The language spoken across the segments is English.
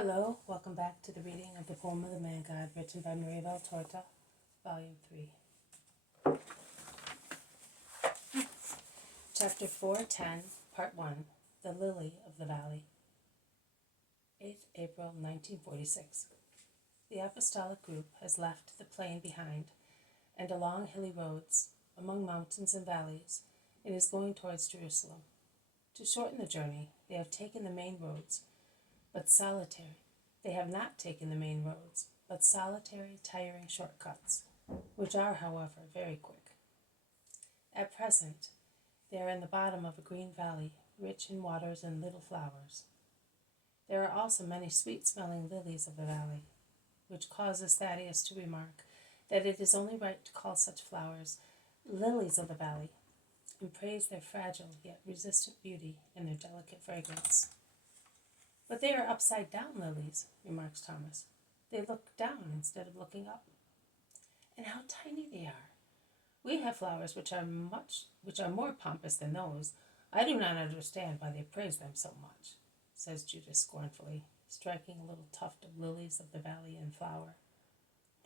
Hello, welcome back to the reading of the poem of the Man God, written by Maria Valtorta, Volume 3. Chapter 410, Part 1, The Lily of the Valley. 8th April 1946. The apostolic group has left the plain behind, and along hilly roads, among mountains and valleys, it is going towards Jerusalem. To shorten the journey, they have taken the main roads, but solitary. They have not taken the main roads, but solitary, tiring shortcuts, which are, however, very quick. At present, they are in the bottom of a green valley, rich in waters and little flowers. There are also many sweet-smelling lilies of the valley, which causes Thaddeus to remark that it is only right to call such flowers lilies of the valley, and praise their fragile yet resistant beauty and their delicate fragrance. But they are upside-down lilies, remarks Thomas. They look down instead of looking up. And how tiny they are! We have flowers which are more pompous than those. I do not understand why they praise them so much, says Judith scornfully, striking a little tuft of lilies of the valley in flower.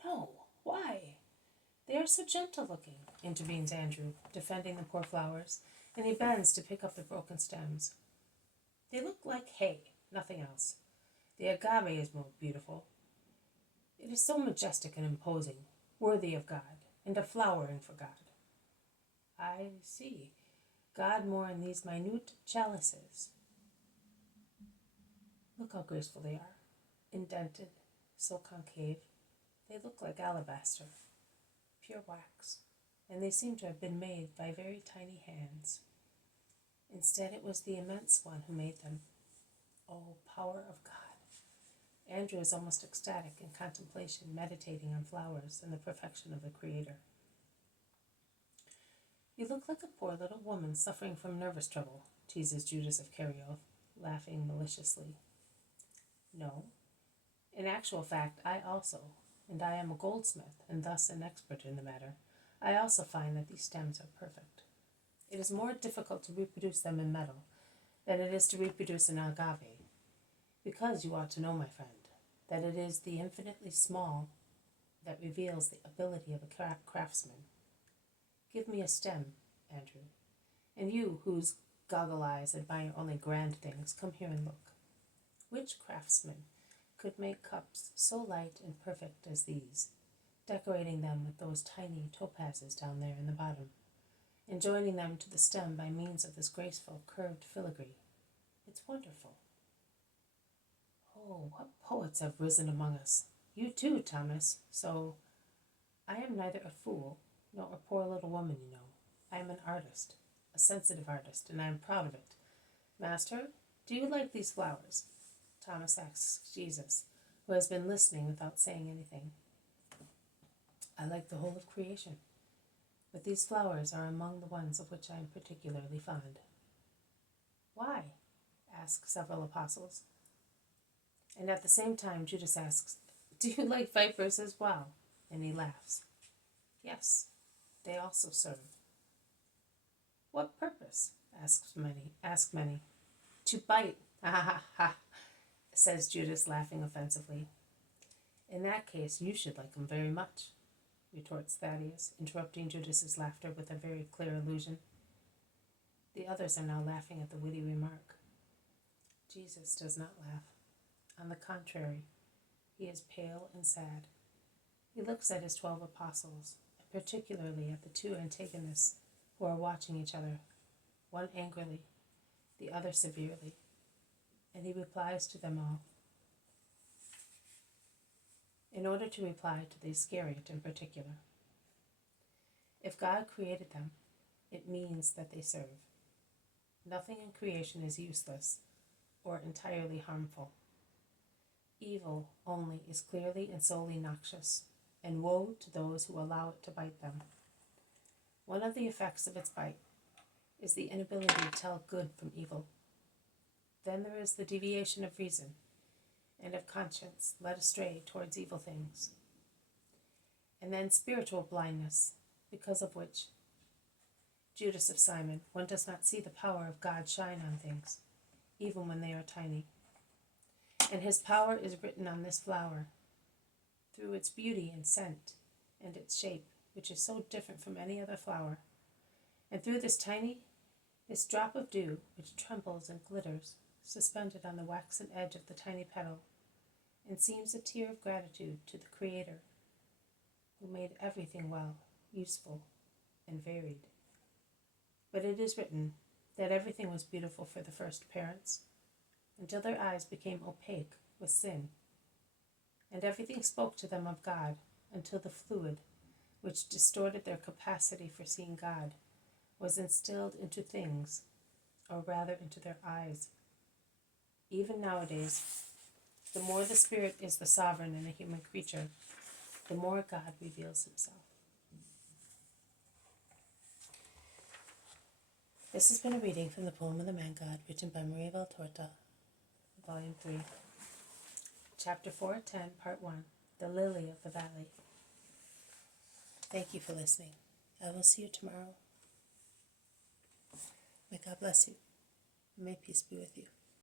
No, why? They are so gentle-looking, intervenes Andrew, defending the poor flowers, and he bends to pick up the broken stems. They look like hay, nothing else. The agave is more beautiful. It is so majestic and imposing, worthy of God, and a flowering for God. I see. God more in these minute chalices. Look how graceful they are, indented, so concave. They look like alabaster, pure wax, and they seem to have been made by very tiny hands. Instead, it was the immense one who made them. Oh, power of God! Andrew is almost ecstatic in contemplation, meditating on flowers and the perfection of the Creator. You look like a poor little woman suffering from nervous trouble, teases Judas of Kerioth, laughing maliciously. No. In actual fact, I also, and I am a goldsmith, and thus an expert in the matter, I also find that these stems are perfect. It is more difficult to reproduce them in metal than it is to reproduce an agave, because you ought to know, my friend, that it is the infinitely small that reveals the ability of a craftsman. Give me a stem, Andrew, and you, whose goggle eyes admire only grand things, come here and look. Which craftsman could make cups so light and perfect as these, decorating them with those tiny topazes down there in the bottom, and joining them to the stem by means of this graceful curved filigree? It's wonderful. Oh, what poets have risen among us! You too, Thomas. So, I am neither a fool nor a poor little woman, you know. I am an artist, a sensitive artist, and I am proud of it. Master, do you like these flowers? Thomas asks Jesus, who has been listening without saying anything. I like the whole of creation, but these flowers are among the ones of which I am particularly fond. Why? Ask several apostles. And at the same time, Judas asks, do you like vipers as well? And he laughs. Yes, they also serve. What purpose? Ask many. To bite, ha ha ha, says Judas, laughing offensively. In that case, you should like them very much, retorts Thaddeus, interrupting Judas's laughter with a very clear allusion. The others are now laughing at the witty remark. Jesus does not laugh. On the contrary, he is pale and sad. He looks at his 12 apostles, and particularly at the two antagonists who are watching each other, one angrily, the other severely, and he replies to them all. In order to reply to the Iscariot in particular, if God created them, it means that they serve. Nothing in creation is useless or entirely harmful. Evil only is clearly and solely noxious, and woe to those who allow it to bite them. One of the effects of its bite is the inability to tell good from evil. Then there is the deviation of reason and of conscience led astray towards evil things. And then spiritual blindness, because of which, Judas of Simon, one does not see the power of God shine on things, even when they are tiny. and his power is written on this flower, through its beauty and scent, and its shape, which is so different from any other flower, and through this drop of dew, which trembles and glitters, suspended on the waxen edge of the tiny petal, and seems a tear of gratitude to the Creator, who made everything well, useful, and varied. But it is written that everything was beautiful for the first parents, until their eyes became opaque with sin, and everything spoke to them of God, until the fluid, which distorted their capacity for seeing God, was instilled into things, or rather into their eyes. Even nowadays, the more the Spirit is the sovereign in a human creature, the more God reveals himself. This has been a reading from the poem of the Man God, written by Maria Valtorta, Volume 3, Chapter 410, Part 1, The Lily of the Valley. Thank you for listening. I will see you tomorrow. May God bless you. May peace be with you.